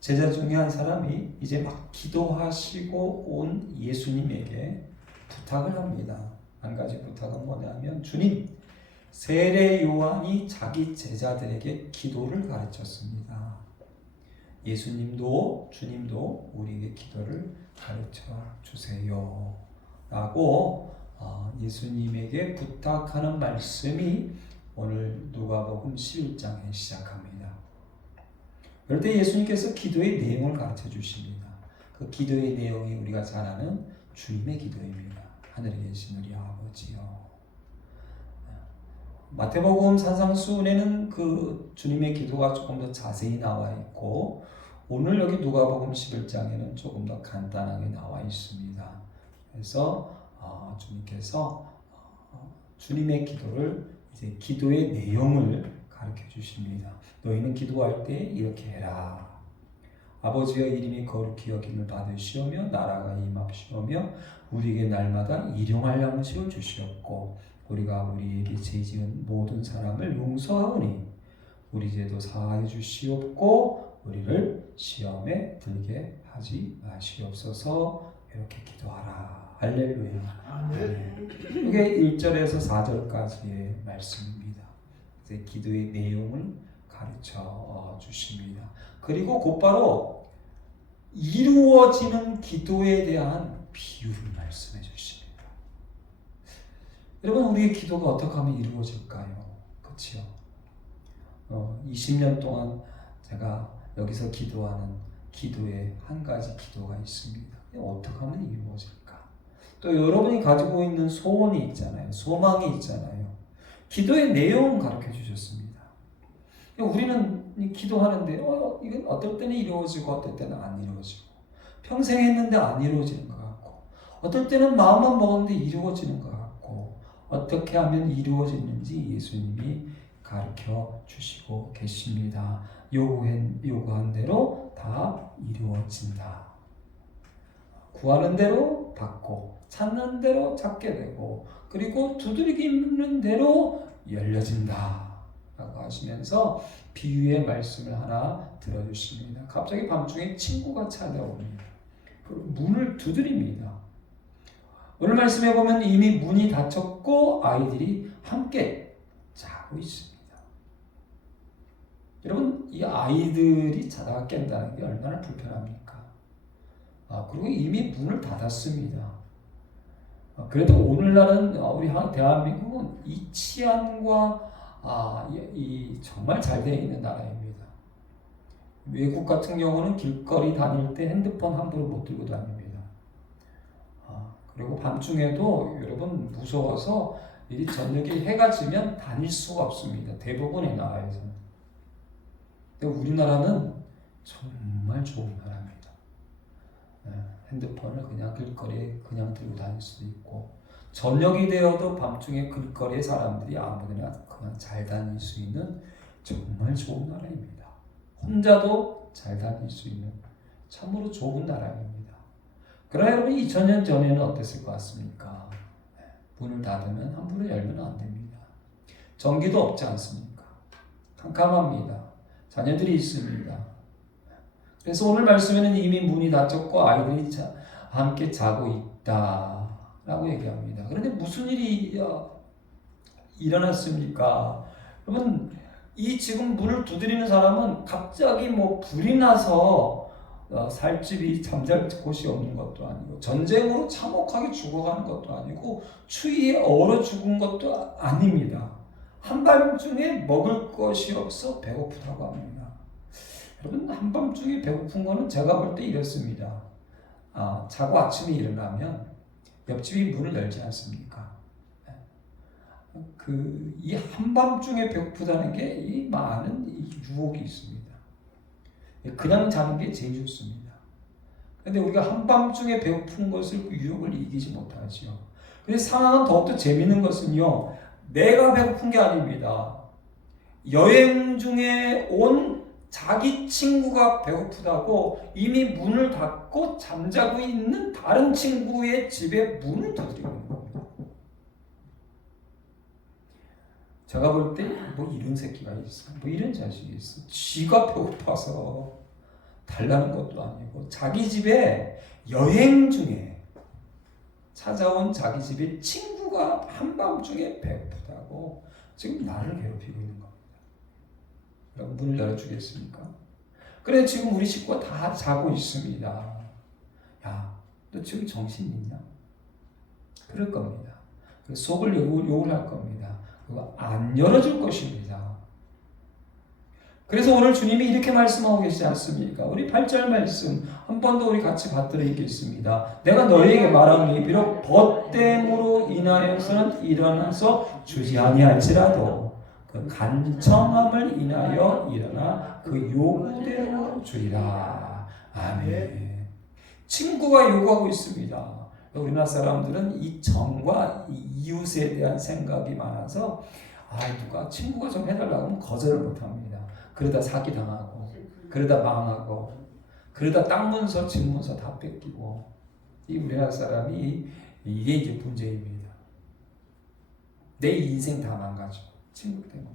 제자 중에 한 사람이 이제 막 기도하시고 온 예수님에게 부탁을 합니다. 한 가지 부탁은 뭐냐면, 주님, 세례 요한이 자기 제자들에게 기도를 가르쳤습니다. 예수님도 주님도 우리에게 기도를 가르쳐 주세요 라고 예수님에게 부탁하는 말씀이 오늘 누가복음 11장에 시작합니다. 그럴 때 예수님께서 기도의 내용을 가르쳐 주십니다. 그 기도의 내용이 우리가 잘 아는 주님의 기도입니다. 하늘에 계신 우리 아버지요. 마태복음 산상수훈에는 그 주님의 기도가 조금 더 자세히 나와 있고, 오늘 여기 누가복음 11장에는 조금 더 간단하게 나와 있습니다. 그래서 주님께서 주님의 기도를, 이제 기도의 내용을 가르쳐 주십니다. 너희는 기도할 때 이렇게 해라. 아버지여 이름이 거룩히 여김을 받으시오며 나라가 임합시오며 우리에게 날마다 일용할 양식을 주시옵고 우리가 우리에게 죄지은 모든 사람을 용서하오니 우리 죄도 사하여 주시옵고 우리를 시험에 들게 하지 마시옵소서. 이렇게 기도하라. 할렐루야. 아멘. 이게 1절에서 4절까지의 말씀입니다. 이제 기도의 내용을 가르쳐 주십니다. 그리고 곧바로 이루어지는 기도에 대한 비유를 말씀해 주십니다. 여러분, 우리의 기도가 어떻게 하면 이루어질까요? 그렇죠? 20년 동안 제가 여기서 기도하는 기도의 한 가지 기도가 있습니다. 어떻게 하면 이루어질까? 또 여러분이 가지고 있는 소원이 있잖아요. 소망이 있잖아요. 기도의 내용은 가르쳐 주셨습니다. 우리는 기도하는데 이건 어떨 때는 이루어지고 어떨 때는 안 이루어지고, 평생 했는데 안 이루어지는 것 같고, 어떨 때는 마음만 먹었는데 이루어지는 것 같고, 어떻게 하면 이루어지는지 예수님이 가르쳐 주시고 계십니다. 요구한 대로 다 이루어진다. 구하는 대로 받고, 찾는 대로 찾게 되고, 그리고 두드리는 대로 열려진다 라고 하시면서 비유의 말씀을 하나 들어주십니다. 갑자기 밤중에 친구가 찾아옵니다. 문을 두드립니다. 오늘 말씀에 보면 이미 문이 닫혔고 아이들이 함께 자고 있습니다. 여러분, 이 아이들이 자다가 깬다는 게 얼마나 불편합니까? 그리고 이미 문을 닫았습니다. 그래도 오늘날은 우리 대한민국은 이 치안과 이 정말 잘 되어 있는 나라입니다. 외국 같은 경우는 길거리 다닐 때 핸드폰 함부로 못 들고 다닙니다. 그리고 밤중에도 여러분 무서워서 이 저녁에 해가 지면 다닐 수가 없습니다. 대부분의 나라에서는. 근데 우리나라는 정말 좋은 나라입니다. 핸드폰을 그냥 길거리에 그냥 들고 다닐 수도 있고, 저녁이 되어도 밤중에 길거리에 사람들이 아무데나 그냥 잘 다닐 수 있는 정말 좋은 나라입니다. 혼자도 잘 다닐 수 있는 참으로 좋은 나라입니다. 그러나 여러분, 2000년 전에는 어땠을 것 같습니까? 문을 닫으면 함부로 열면 안 됩니다. 전기도 없지 않습니까? 캄캄합니다. 자녀들이 있습니다. 그래서 오늘 말씀에는 이미 문이 닫혔고 아이들이 함께 자고 있다라고 얘기합니다. 그런데 무슨 일이 일어났습니까? 여러분, 이 지금 문을 두드리는 사람은 갑자기 불이 나서 살 집이 잠잘 곳이 없는 것도 아니고, 전쟁으로 참혹하게 죽어가는 것도 아니고, 추위에 얼어 죽은 것도 아닙니다. 한밤중에 먹을 것이 없어 배고프다고 합니다. 여러분, 한밤중에 배고픈 거는 제가 볼 때 이렇습니다. 자고 아침에 일어나면 옆집이 문을 열지 않습니까? 이 한밤중에 배고프다는 게 이 많은 유혹이 있습니다. 그냥 자는 게 제일 좋습니다. 그런데 우리가 한밤중에 배고픈 것을 그 유혹을 이기지 못하지요. 그래서 상황은 더욱더 재미있는 것은요, 내가 배고픈 게 아닙니다. 여행 중에 온 자기 친구가 배고프다고 이미 문을 닫고 잠자고 있는 다른 친구의 집에 문을 두드리고 있는 겁니다. 제가 볼 때 이런 새끼가 있어, 이런 자식이 있어. 지가 배고파서 달라는 것도 아니고 자기 집에 여행 중에 찾아온 자기 집에 친구가 한밤중에 배고프다고 지금 나를 괴롭히고 있는 겁니다. 그럼 문을 열어주겠습니까? 그래 지금 우리 식구가 다 자고 있습니다. 야, 너 지금 정신 있냐? 그럴 겁니다. 속을 욕을 할 겁니다. 그거 안 열어줄 것입니다. 그래서 오늘 주님이 이렇게 말씀하고 계시지 않습니까? 우리 8절 말씀 한 번 더 우리 같이 받들어 읽겠습니다. 내가 너희에게 말하노니 비록 벗됨으로 인하여서는 일어나서 주지 아니할지라도 그 간청함을 인하여 일어나 그 요구대로 주리라. 아멘. 친구가 요구하고 있습니다. 우리나라 사람들은 이 정과 이 이웃에 대한 생각이 많아서 누가 친구가 좀 해달라고 하면 거절을 못합니다. 그러다 사기당하고 그러다 망하고 그러다 땅 문서 집 문서 다 뺏기고 이 우리나라 사람이 이게 이제 문제입니다. 내 인생 다 망가져 친구 때문에.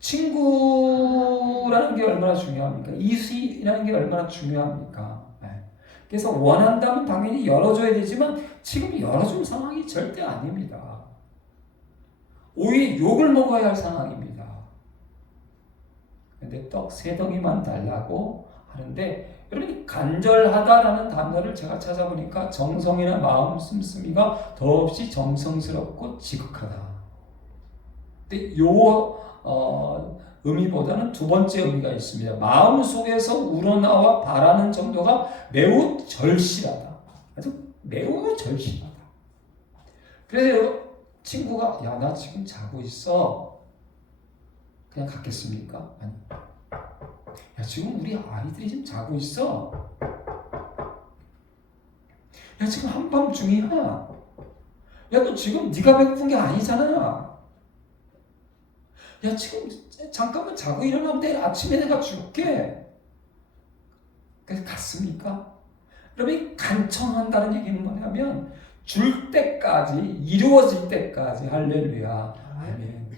친구라는 게 얼마나 중요합니까? 이웃이라는 게 얼마나 중요합니까? 그래서 원한다면 당연히 열어줘야 되지만 지금 열어줄 상황이 절대 아닙니다. 오히려 욕을 먹어야 할 상황입니다. 근데 떡 3덩이만 달라고 하는데 여러분 간절하다라는 단어를 제가 찾아보니까 정성이나 마음 씀씀이가 더없이 정성스럽고 지극하다. 근데 의미보다는 두 번째 의미가 있습니다. 마음 속에서 우러나와 바라는 정도가 매우 절실하다. 아주 매우 절실하다. 그래서 친구가 나 지금 자고 있어. 그냥 갔겠습니까? 아니. 지금 우리 아이들이 지금 자고 있어. 지금 한밤중이야. 너 지금 네가 배고픈 게 아니잖아. 지금 잠깐만 자고 일어나면 내일 아침에 내가 줄게. 그래서 갔습니까? 여러분 간청한다는 얘기는 뭐냐면 줄 때까지 이루어질 때까지 할렐루야 아멘.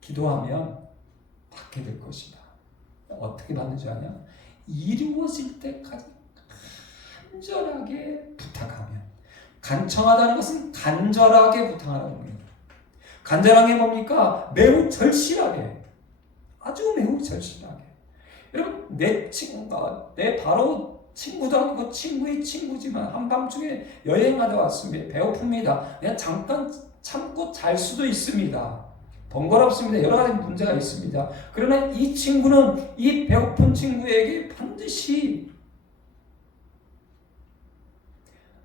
기도하면 받게 될 것이다. 어떻게 받는 줄 아냐? 이루어질 때까지 간절하게 부탁하면. 간청하다는 것은 간절하게 부탁하는 겁니다. 간절한 게 뭡니까? 매우 절실하게, 아주 매우 절실하게. 여러분 내 친구가 내 바로 친구도 아니고 친구의 친구지만 한밤중에 여행하다 왔습니다. 배고픕니다. 내가 잠깐 참고 잘 수도 있습니다. 번거롭습니다. 여러 가지 문제가 있습니다. 그러나 이 친구는 이 배고픈 친구에게 반드시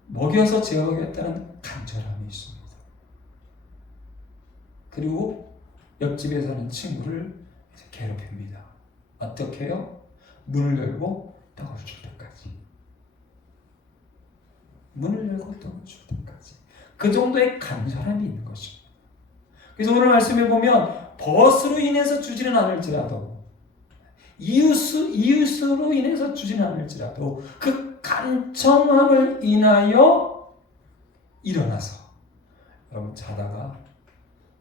먹여서 재우겠다는 간절함이 있습니다. 그리고 옆집에 사는 친구를 괴롭힙니다. 어떻게 해요? 문을 열고 떡을 줄 때까지. 문을 열고 떡을 줄 때까지. 그 정도의 간절함이 있는 것입니다. 그래서 오늘 말씀에 보면 벗으로 인해서 주지는 않을지라도 이웃으로 인해서 주지는 않을지라도 그 간청함을 인하여 일어나서 여러분 자다가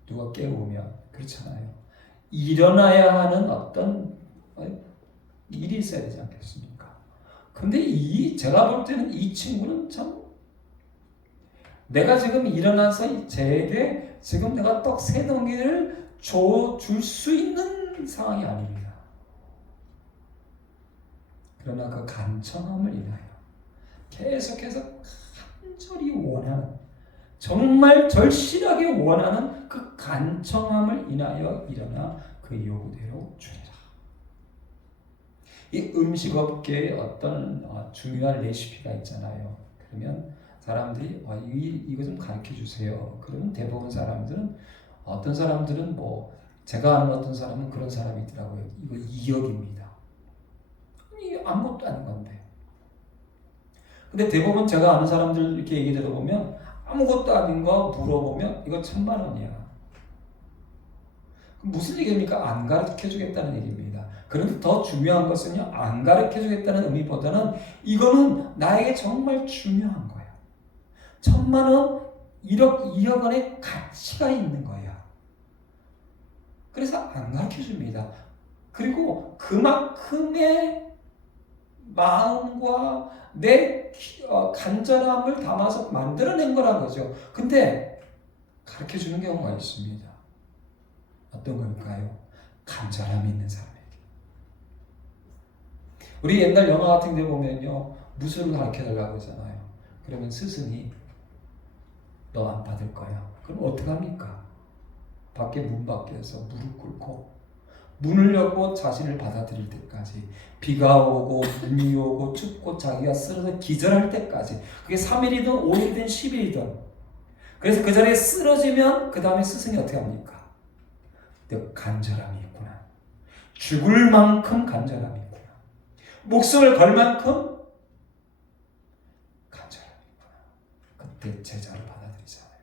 누가 깨우면 그렇잖아요. 일어나야 하는 어떤 일이 있어야 되지 않겠습니까? 근데 제가 볼 때는 이 친구는 참 내가 지금 일어나서 쟤에게 지금 내가 떡 3덩이를 줄 수 있는 상황이 아닙니다. 그러나 그 간청함을 인하여 계속해서 간절히 원하는 정말 절실하게 원하는 그 간청함을 인하여 일어나 그 요구대로 주리라. 이 음식업계에 어떤 중요한 레시피가 있잖아요. 그러면 사람들이 이거 좀 가르쳐 주세요. 그러면 대부분 사람들은 어떤 사람들은 제가 아는 어떤 사람은 그런 사람이 있더라고요. 이거 2억입니다. 이게 아무것도 아닌 건데. 근데 대부분 제가 아는 사람들 이렇게 얘기 들어보면 아무것도 아닌 거 물어보면 이거 1,000만 원이야. 그럼 무슨 얘기입니까? 안 가르쳐 주겠다는 얘기입니다. 그런데 더 중요한 것은요, 안 가르쳐 주겠다는 의미보다는 이거는 나에게 정말 중요한 거야. 1,000만 원, 1억, 2억 원의 가치가 있는 거야. 그래서 안 가르쳐 줍니다. 그리고 그만큼의 마음과 내 간절함을 담아서 만들어낸 거란 거죠. 근데 가르쳐 주는 경우가 있습니다. 어떤 걸까요? 간절함이 있는 사람에게. 우리 옛날 영화 같은 데 보면요, 무술을 가르쳐 달라고 하잖아요. 그러면 스승이 너 안 받을 거야. 그럼 어떡합니까? 문 밖에서 무릎 꿇고 문을 열고 자신을 받아들일 때까지, 비가 오고 눈이 오고 춥고 자기가 쓰러져 기절할 때까지, 그게 3일이든 5일이든 10일이든, 그래서 그 자리에 쓰러지면 그 다음에 스승이 어떻게 합니까? 너 간절함이 있구나. 죽을 만큼 간절함이 있구나. 목숨을 걸 만큼 간절함이 있구나. 그때 제자를 받아들이잖아요.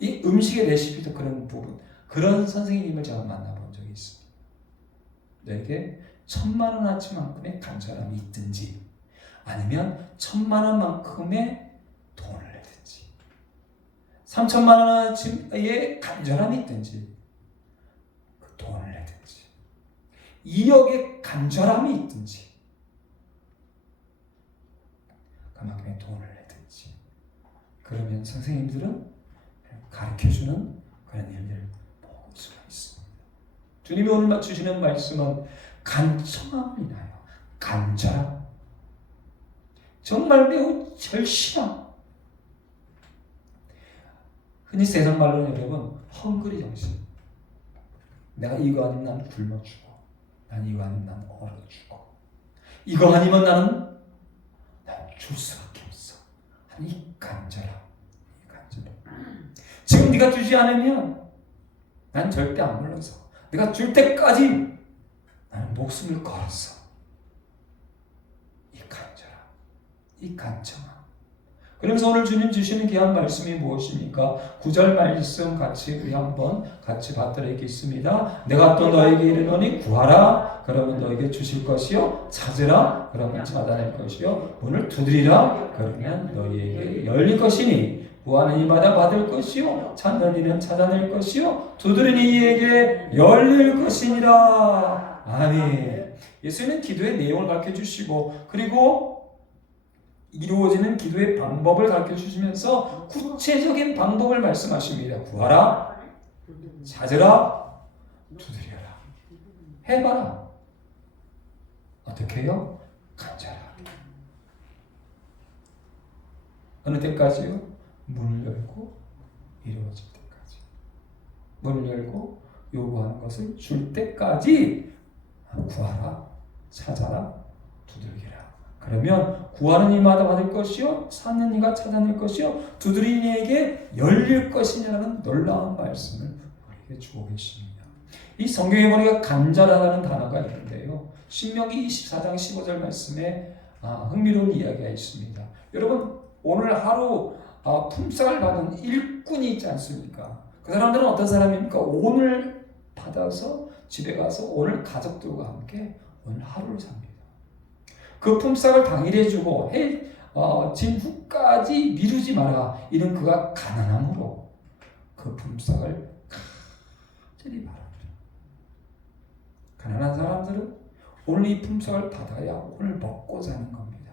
이 음식의 레시피도 그런 부분, 그런 선생님을 제가 만나본 적이 있습니다. 너에게 10,000,000원어치만큼의 간절함이 있든지, 아니면 1,000,000원만큼의 돈을 내든지, 3,000,000원어치의 간절함이 있든지, 그 돈을 내든지, 2억의 간절함이 있든지, 그만큼의 돈을 내든지. 그러면 선생님들은 가르쳐주는 그런 일들을 볼 수가 있습니다. 주님이 오늘 주시는 말씀은 간청함이 나요. 간절함. 정말 매우 절실함. 흔히 세상 말로는 여러분 헝그리 정신. 내가 이거 아니면 난 굶어 죽어. 난 이거 아니면 난 얼어 죽어. 이거 아니면 난 줄 수밖에 없어. 이 간절함. 이 간절함. 지금 네가 주지 않으면 난 절대 안 물러서. 내가 줄 때까지 나는 목숨을 걸었어. 이 간절함, 이 간청함. 그러면서 오늘 주님 주시는 귀한 말씀이 무엇입니까? 9절 말씀 같이 우리 한번 같이 받도록 있습니다. 내가 또 너에게 이르노니 구하라 그러면 너에게 주실 것이요, 찾으라 그러면 찾아낼 것이요, 문을 두드리라 그러면 너희에게 열릴 것이니, 구하는 이마다 받을 것이요, 찾는 이는 찾아낼 것이요, 두드리는 이에게 열릴 것이니라. 아멘. 예수님은 기도의 내용을 가르쳐 주시고, 그리고 이루어지는 기도의 방법을 가르쳐 주시면서 구체적인 방법을 말씀하십니다. 구하라, 찾으라, 두드려라. 해봐라. 어떻게 해요? 간절하게. 어느 때까지요? 문을 열고 이루어질 때까지. 문을 열고 요구하는 것을 줄 때까지 구하라, 찾아라, 두들기라. 그러면 구하는 이마다 받을 것이요, 찾는 이가 찾아낼 것이요, 두드리는 이에게 열릴 것이냐는 놀라운 말씀을 우리에게 주고 계십니다. 이 성경에 보니까 간절하다는 단어가 있는데요, 신명기 24장 15절 말씀에 흥미로운 이야기가 있습니다. 여러분, 오늘 하루 품삯을 받은 일꾼이 있지 않습니까? 그 사람들은 어떤 사람입니까? 오늘 받아서 집에 가서 오늘 가족들과 함께 오늘 하루를 삽니다. 그 품삯을 당일에 주고 진 후까지 미루지 마라. 이는 그가 가난함으로 그 품삯을 간절히 바랍니다. 가난한 사람들은 오늘 이 품삯을 받아야 오늘 먹고 사는 겁니다.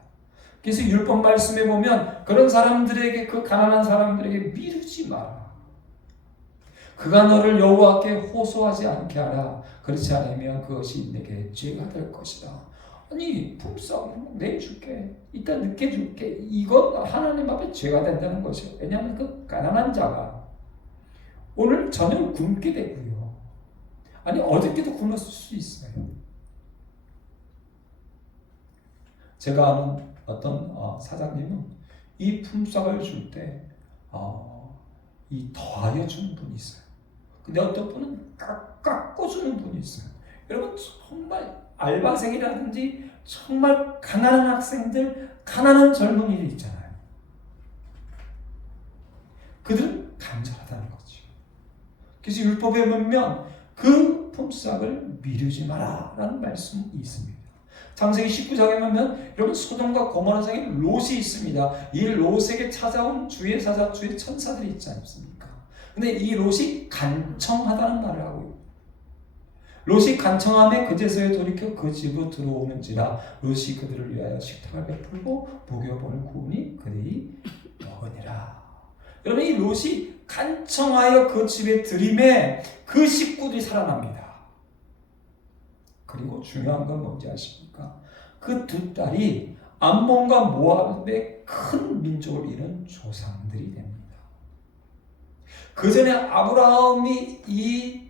그래서 율법 말씀에 보면 그런 사람들에게, 그 가난한 사람들에게 미루지 마라. 그가 너를 여호와께 호소하지 않게 하라. 그렇지 않으면 그것이 내게 죄가 될 것이다. 아니, 품삯 내일 줄게, 이따 늦게 줄게, 이건 하나님 앞에 죄가 된다는 것이요. 왜냐하면 그 가난한 자가 오늘 저녁 굶게 되고요, 아니 어저께도 굶었을 수 있어요. 제가 아는 어떤 사장님은 이 품삯을 줄 때 이 더하여 주는 분이 있어요. 근데 어떤 분은 깎아주는 분이 있어요. 여러분, 정말 알바생이라든지 정말 가난한 학생들, 가난한 젊은이들 있잖아요. 그들은 간절하다는 거죠. 그래서 율법에 보면 그 품삯을 미루지 마라 라는 말씀이 있습니다. 창세기 19장에 보면 여러분, 소돔과 고모라 성에 롯이 있습니다. 이 롯에게 찾아온 주의 사자, 주의 천사들이 있지 않습니까? 근데 이 롯이 간청하다는 말을 하고 있습니다. 롯이 간청함에 그제서야 돌이켜 그 집으로 들어오는지라 롯이 그들을 위하여 식탁을 베풀고 무교본을 구우니 그들이 먹으니라. 여러분, 이 롯이 간청하여 그 집에 들임에 그 식구들이 살아납니다. 그리고 중요한 건 뭔지 아십니까? 그 두 딸이 암몬과 모압의 큰 민족을 이룬 조상들이 됩니다. 그 전에 아브라함이 이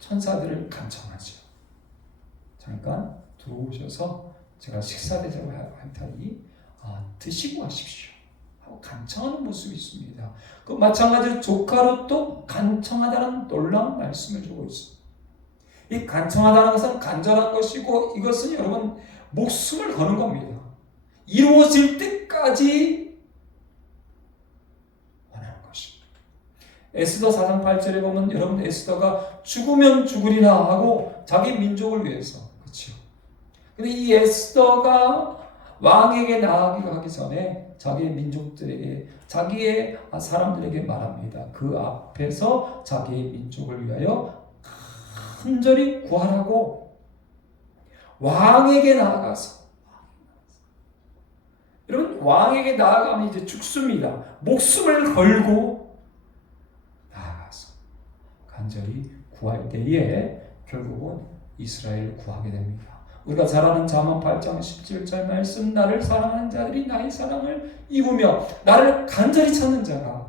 천사들을 간청하죠. 잠깐 들어오셔서 제가 식사 대접을 할 테니 드시고 가십시오 하고 간청하는 모습이 있습니다. 그 마찬가지로 조카롯도 간청하다는 놀라운 말씀을 주고 있습니다. 이 간청하다는 것은 간절한 것이고 이것은 여러분 목숨을 거는 겁니다. 이루어질 때까지 원하는 것입니다. 에스더 4장 8절에 보면 여러분 에스더가 죽으면 죽으리라 하고 자기 민족을 위해서, 그렇죠? 근데 이 에스더가 왕에게 나아가기 가기 전에 자기의 민족들에게, 자기의 사람들에게 말합니다. 그 앞에서 자기의 민족을 위하여 간절히 구하라고 왕에게 나아가서, 여러분 왕에게 나아가면 이제 죽습니다. 목숨을 걸고 나아가서 간절히 구할 때에 결국은 이스라엘을 구하게 됩니다. 우리가 잘 아는 잠언 8장 17절 말씀, 나를 사랑하는 자들이 나의 사랑을 입으며 나를 간절히 찾는 자가.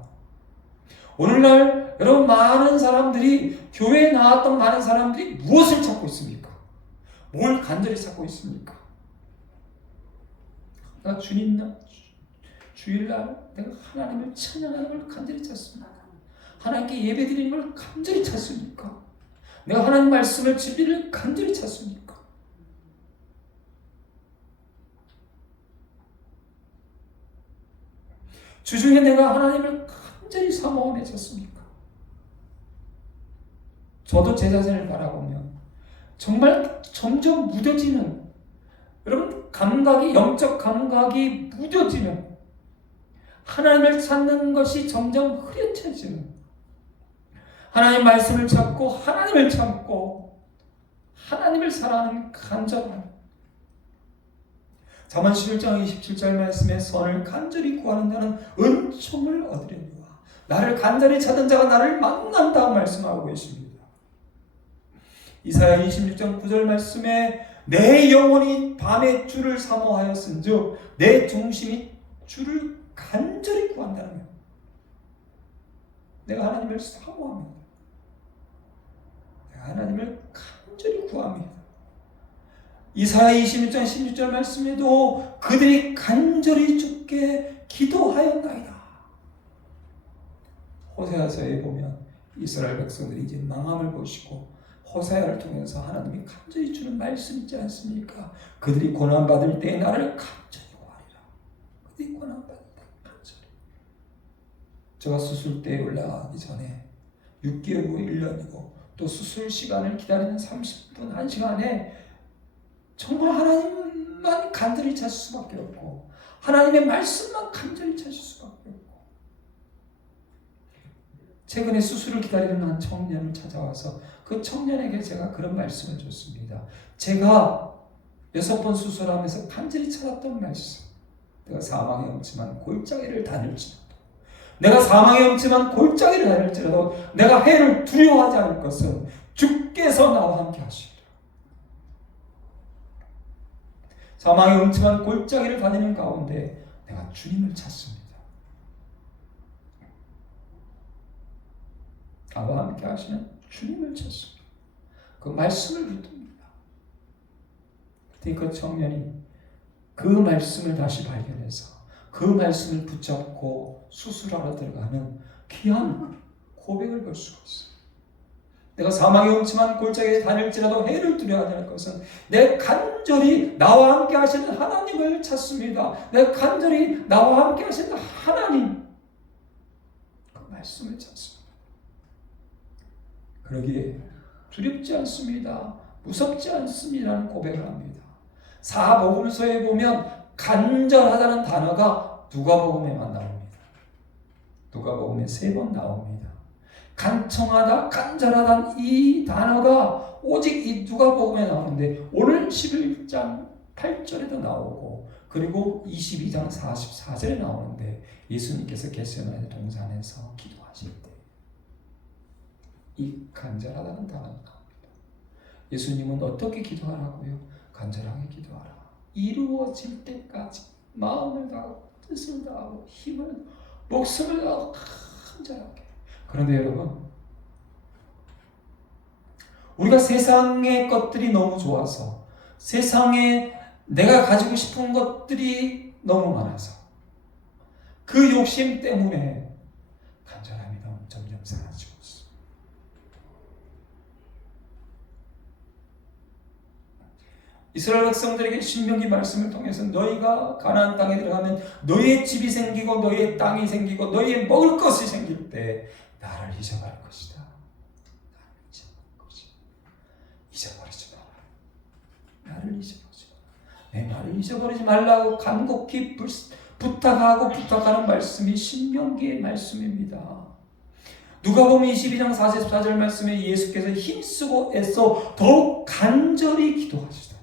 오늘날 여러분 많은 사람들이, 교회에 나왔던 많은 사람들이 무엇을 찾고 있습니까? 뭘 간절히 찾고 있습니까? 나 주님날, 주일날 내가 하나님을 찬양하는 걸 간절히 찾습니다. 하나님께 예배드리는 걸 간절히 찾습니까? 내가 하나님 말씀을 진리를 간절히 찾습니까? 주중에 내가 하나님을 간절히 사모하며 찾습니까? 저도 제 자신을 바라보면 정말 점점 무뎌지는, 여러분 감각이, 영적 감각이 무뎌지는, 하나님을 찾는 것이 점점 흐려져지는, 하나님 말씀을 찾고 하나님을 찾고 하나님을 사랑하는 간절함. 잠언 11장 27절 말씀에 선을 간절히 구하는 자는 은총을 얻으려니와 나를 간절히 찾는 자가 나를 만난다고 말씀하고 계십니다. 이사야 26장 9절 말씀에 내 영혼이 밤에 주를 사모하였은즉 내 중심이 주를 간절히 구한다는 것. 내가 하나님을 사모합니다. 내가 하나님을 간절히 구합니다. 이사야 26장 16절 말씀에도 그들이 간절히 주께 기도하였나이다. 호세아서에 보면 이스라엘 백성들이 이제 망함을 보시고 호세아를 통해서 하나님이 간절히 주는 말씀 있지 않습니까? 그들이 고난받을 때 나를 간절히 구하리라. 그들이 고난받을 때 간절히. 제가 수술대에 올라가기 전에 6개월이고 1년이고 또 수술 시간을 기다리는 30분, 1시간에 정말 하나님만 간절히 찾을 수밖에 없고 하나님의 말씀만 간절히 찾을 수밖에 없고, 최근에 수술을 기다리는 한 청년을 찾아와서 그 청년에게 제가 그런 말씀을 줬습니다. 제가 6번 수술하면서 간절히 찾았던 말씀. 내가 사망의 엄침한 골짜기를 다닐지라도, 내가 사망의 엄침한 골짜기를 다닐지라도 내가 해를 두려워하지 않을 것은 주께서 나와 함께 하시리라. 사망의 음침한 골짜기를 다니는 가운데 내가 주님을 찾습니다. 나와 함께 하시는 주님을 찾습니다. 그 말씀을 붙듭니다. 그때 그 청년이 그 말씀을 다시 발견해서 그 말씀을 붙잡고 수술하러 들어가는 귀한 고백을 볼 수가 있어요. 내가 사망의 음침한 골짜기에 다닐지라도 해를 두려워하지 않을 것은 내 간절히 나와 함께 하시는 하나님을 찾습니다. 내 간절히 나와 함께 하시는 하나님, 그 말씀을 찾습니다. 그러기에 두렵지 않습니다. 무섭지 않습니다라는 고백을 합니다. 사복음서에 보면 간절하다는 단어가 누가복음에만 나옵니다. 누가복음에 3번 나옵니다. 간청하다, 간절하다는 이 단어가 오직 이 누가복음에 나오는데 오늘 11장 8절에도 나오고 그리고 22장 44절에 나오는데 예수님께서 겟세마네 동산에서 기도하실 때 이 간절하다는 단어가 나옵니다. 예수님은 어떻게 기도하라고요? 간절하게 기도하라. 이루어질 때까지 마음을 다하고 뜻을 다하고 힘을 목숨을 다하고 간절하게. 그런데 여러분, 우리가 세상의 것들이 너무 좋아서 세상에 내가 가지고 싶은 것들이 너무 많아서 그 욕심 때문에 간절함이 점점 사라지고 있습니다. 이스라엘 백성들에게 신명기 말씀을 통해서 너희가 가나안 땅에 들어가면 너희의 집이 생기고 너희의 땅이 생기고 너희의 먹을 것이 생길 때 나를 잊어버릴 것이다. 나를 잊어버릴 것이다. 잊어버리지 마라. 나를 잊어버리지 마라. 내 말을 잊어버리지 말라고 간곡히 부탁하는 말씀이 신명기의 말씀입니다. 누가복음 22장 44절 말씀에 예수께서 힘쓰고 애써 더욱 간절히 기도하시다.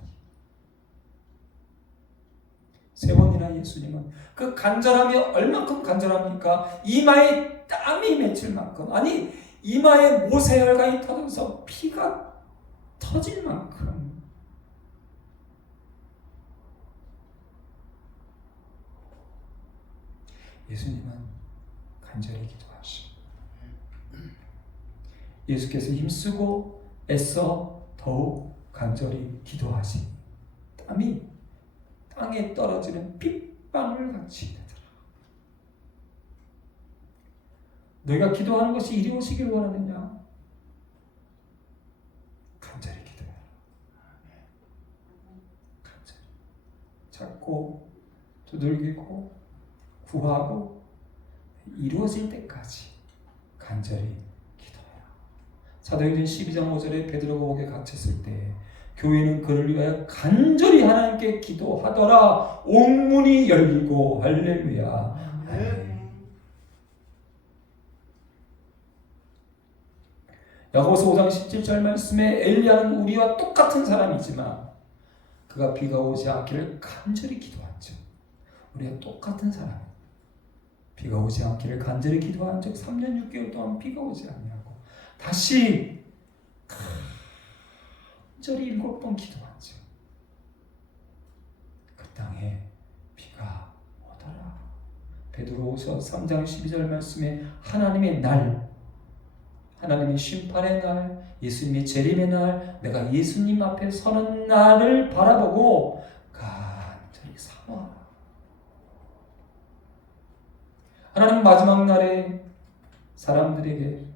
세 번이나 예수님은 그 간절함이 얼만큼 간절합니까? 이마에 땀이 맺힐 만큼, 아니 이마에 모세혈관이 터져서 피가 터질 만큼 예수님은 간절히 기도하시고 예수께서 힘쓰고 애써 더욱 간절히 기도하시니 땀이 땅에 떨어지는 핏방울 같이 되더라. 너희가 기도하는 것이 이루어지길 원하느냐? 간절히 기도해라. 간절히 찾고 두들기고 구하고 이루어질 때까지 간절히 기도해라. 사도행전 12장 5절에 베드로가 옥에 갇혔을 때 교회는 그를 위하여 간절히 하나님께 기도하더라. 옥문이 열리고 할렐루야. 아멘. 야고보서 5장 17절 말씀에 엘리야는 우리와 똑같은 사람이지만 그가 비가 오지 않기를 간절히 기도한 즉 우리와 똑같은 사람 비가 오지 않기를 간절히 기도한 즉 3년 6개월 동안 비가 오지 않냐고 다시 간절히 7번 기도하죠. 그 땅에 비가 오더라. 베드로후서 3장 12절 말씀에 하나님의 날, 하나님의 심판의 날, 예수님의 재림의 날, 내가 예수님 앞에 서는 날을 바라보고 간절히 사모하라. 하나님 마지막 날에 사람들에게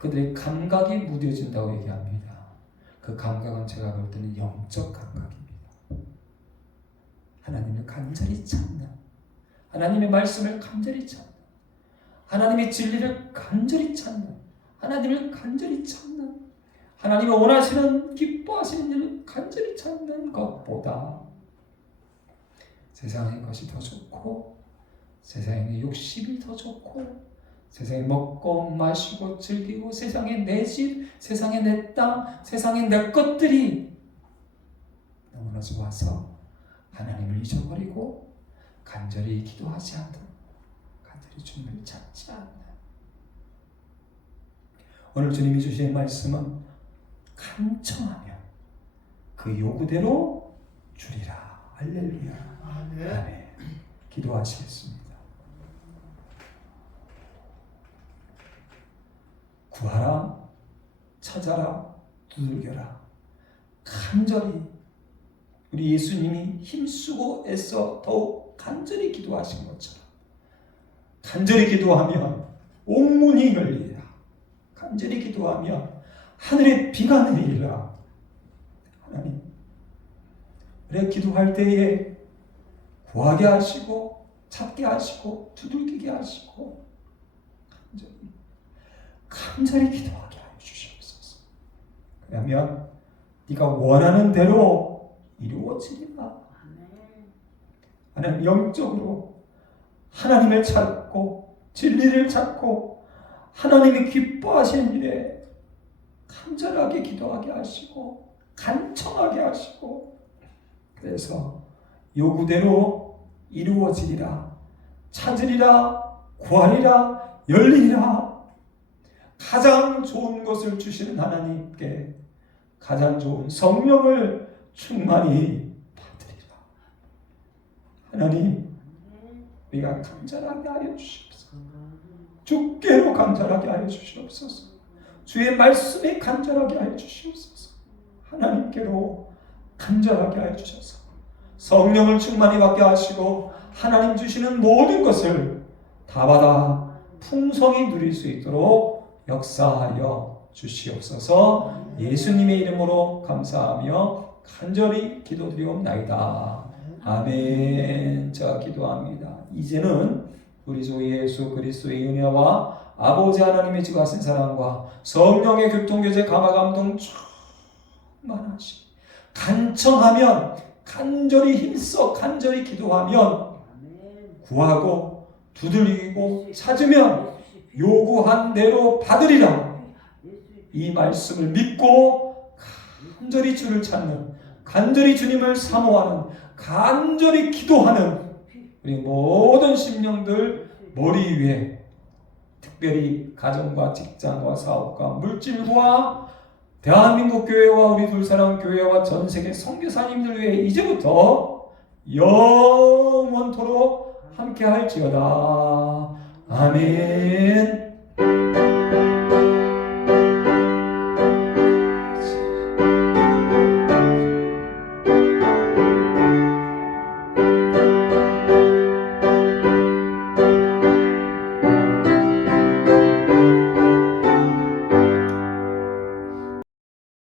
그들의 감각이 무뎌진다고 얘기합니다. 그 감각은 제가 볼 때는 영적 감각입니다. 하나님을 간절히 찾는, 하나님의 말씀을 간절히 찾는, 하나님의 진리를 간절히 찾는, 하나님을 간절히 찾는, 하나님이 원하시는 기뻐하시는 일을 간절히 찾는 것보다 세상의 것이 더 좋고 세상의 욕심이 더 좋고 세상에 먹고 마시고 즐기고 세상에 내 집, 세상에 내 땅, 세상에 내 것들이 너무나 좋아서 하나님을 잊어버리고 간절히 기도하지 않는, 간절히 주님을 찾지 않는. 오늘 주님이 주신 말씀은 간청하면 그 요구대로 주리라. 할렐루야. 아멘. 기도하시겠습니다. 구하라, 찾아라, 두들겨라. 간절히 우리 예수님이 힘쓰고 애써 더욱 간절히 기도하신 것처럼 간절히 기도하면 옥문이 열리리라. 간절히 기도하면 하늘에 비가 내리리라. 하나님, 그래 기도할 때에 구하게 하시고 찾게 하시고 두들기게 하시고 간절히 기도하게 하여 주시옵소서. 그러면 네가 원하는 대로 이루어지리라. 하나님 영적으로 하나님을 찾고 진리를 찾고 하나님이 기뻐하시는 일에 간절하게 기도하게 하시고 간청하게 하시고, 그래서 요구대로 이루어지리라, 찾으리라, 구하리라, 열리리라. 가장 좋은 것을 주시는 하나님께 가장 좋은 성령을 충만히 받으리라. 하나님, 우리가 간절하게 하여 주시옵소서. 주께로 간절하게 하여 주시옵소서. 주의 말씀에 간절하게 하여 주시옵소서. 하나님께로 간절하게 하여 주셔서 성령을 충만히 받게 하시고 하나님 주시는 모든 것을 다 받아 풍성히 누릴 수 있도록 역사하여 주시옵소서. 예수님의 이름으로 감사하며 간절히 기도드리옵나이다. 아멘. 자, 기도합니다. 이제는 우리 주 예수 그리스도의 은혜와 아버지 하나님의 지극하신 사랑과 성령의 교통교제 감화감동 충만하시, 간청하면, 간절히 힘써 간절히 기도하면 구하고 두들기고 찾으면 요구한 대로 받으리라. 이 말씀을 믿고 간절히 주를 찾는, 간절히 주님을 사모하는, 간절히 기도하는 우리 모든 심령들 머리 위에, 특별히 가정과 직장과 사업과 물질과 대한민국 교회와 우리 둘사랑 교회와 전 세계 선교사님들 위해 이제부터 영원토록 함께 할지어다. 아멘.